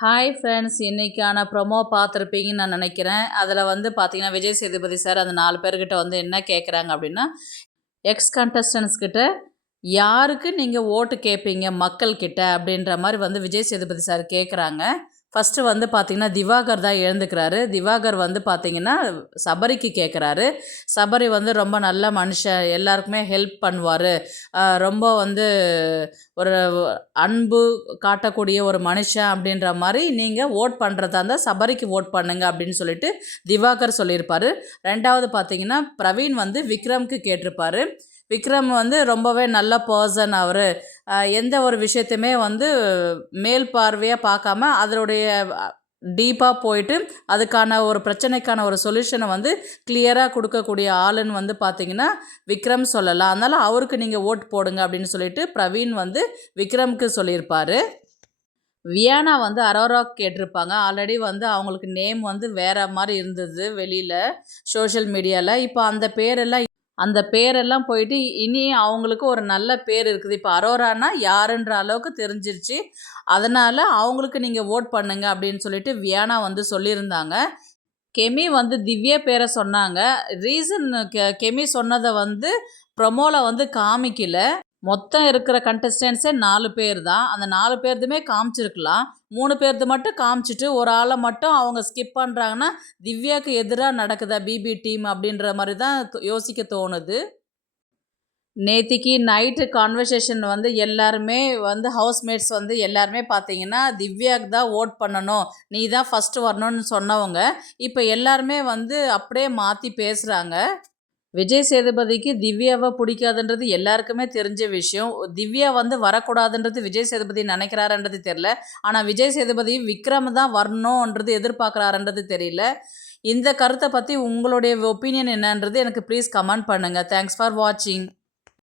Hi friends, இன்றைக்கான promo பார்த்துருப்பீங்கன்னு நான் நினைக்கிறேன். அதில் வந்து பார்த்தீங்கன்னா, விஜய் சேதுபதி சார் அந்த 4 பேர்கிட்ட வந்து என்ன கேட்குறாங்க அப்படின்னா, எக்ஸ் கண்டஸ்டன்ஸ் கிட்ட யாருக்கு நீங்கள் ஓட்டு கேட்பீங்க மக்கள்கிட்ட அப்படின்ற மாதிரி வந்து விஜய் சேதுபதி சார் கேட்குறாங்க. ஃபஸ்ட்டு வந்து பார்த்திங்கன்னா திவாகர் தான் எழுந்துக்கிறாரு. திவாகர் வந்து பார்த்திங்கன்னா சபரிக்கு கேட்குறாரு. சபரி வந்து ரொம்ப நல்ல மனுஷன், எல்லாருக்குமே ஹெல்ப் பண்ணுவார், ரொம்ப வந்து ஒரு அன்பு காட்டக்கூடிய ஒரு மனுஷன் அப்படின்ற மாதிரி நீங்கள் ஓட் பண்ணுறதா இருந்தால் சபரிக்கு ஓட் பண்ணுங்க அப்படின்னு சொல்லிட்டு திவாகர் சொல்லியிருப்பார். ரெண்டாவது பார்த்திங்கன்னா பிரவீன் வந்து விக்ரம்க்கு கேட்டிருப்பார். விக்ரம் வந்து ரொம்பவே நல்ல பர்சன் அவர். எந்த ஒரு விஷயத்தையுமே வந்து மேல் பார்வையாக பார்க்காம அதனுடைய டீப்பாக போயிட்டு அதுக்கான ஒரு பிரச்சனைக்கான ஒரு சொல்யூஷனை வந்து கிளியராக கொடுக்கக்கூடிய ஆளுன்னு வந்து பார்த்திங்கன்னா விக்ரம் சொல்லலாம். அதனால் அவருக்கு நீங்கள் ஓட் போடுங்க அப்படின்னு சொல்லிட்டு பிரவீன் வந்து விக்ரம்க்கு சொல்லியிருப்பார். வியானா வந்து அரோராக்கு கேட்டிருப்பாங்க. ஆல்ரெடி வந்து அவங்களுக்கு நேம் வந்து வேறு மாதிரி இருந்தது வெளியில் சோஷியல் மீடியாவில். இப்போ அந்த பேரெல்லாம் போயிட்டு இனி அவங்களுக்கு ஒரு நல்ல பேர் இருக்குது. இப்போ அரோரானா யாருன்ற அளவுக்கு தெரிஞ்சிருச்சு. அதனால் அவங்களுக்கு நீங்கள் ஓட் பண்ணுங்க அப்படின்னு சொல்லிட்டு வியானா வந்து சொல்லியிருந்தாங்க. கெமி வந்து திவ்யா பேரை சொன்னாங்க. ரீசன் கெமி சொன்னதை வந்து ப்ரொமோவில் வந்து காமிக்கல. மொத்தம் இருக்கிற கண்டஸ்டன்ஸே 4 பேர் தான். அந்த 4 பேர்துமே காமிச்சிருக்கலாம். 3 பேர்து மட்டும் காமிச்சிட்டு ஒரு ஆளை மட்டும் அவங்க ஸ்கிப் பண்ணுறாங்கன்னா திவ்யாவுக்கு எதிராக நடக்குதா பிபி டீம் அப்படின்ற மாதிரி தான் யோசிக்க தோணுது. நேத்திக்கு நைட்டு கான்வர்சேஷன் வந்து எல்லாருமே வந்து ஹவுஸ்மேட்ஸ் வந்து எல்லாருமே பார்த்தீங்கன்னா திவ்யாவுக்கு தான் ஓட் பண்ணணும், நீ தான் ஃபஸ்ட்டு வரணும்னு சொன்னவங்க இப்போ எல்லாருமே வந்து அப்படியே மாற்றி பேசுகிறாங்க. விஜய் சேதுபதிக்கு திவ்யாவை பிடிக்காதுன்றது எல்லாருக்குமே தெரிஞ்ச விஷயம். திவ்யா வந்து வரக்கூடாதுன்றது விஜய் சேதுபதி நினைக்கிறாருன்றது தெரில. ஆனால் விஜய் சேதுபதி விக்ரம் தான் வரணுன்றது எதிர்பார்க்குறாருன்றது தெரியல. இந்த கருத்தை பற்றி உங்களுடைய ஒப்பீனியன் என்னன்றது எனக்கு ப்ளீஸ் கமெண்ட் பண்ணுங்கள். தேங்க்ஸ் ஃபார் வாட்சிங்.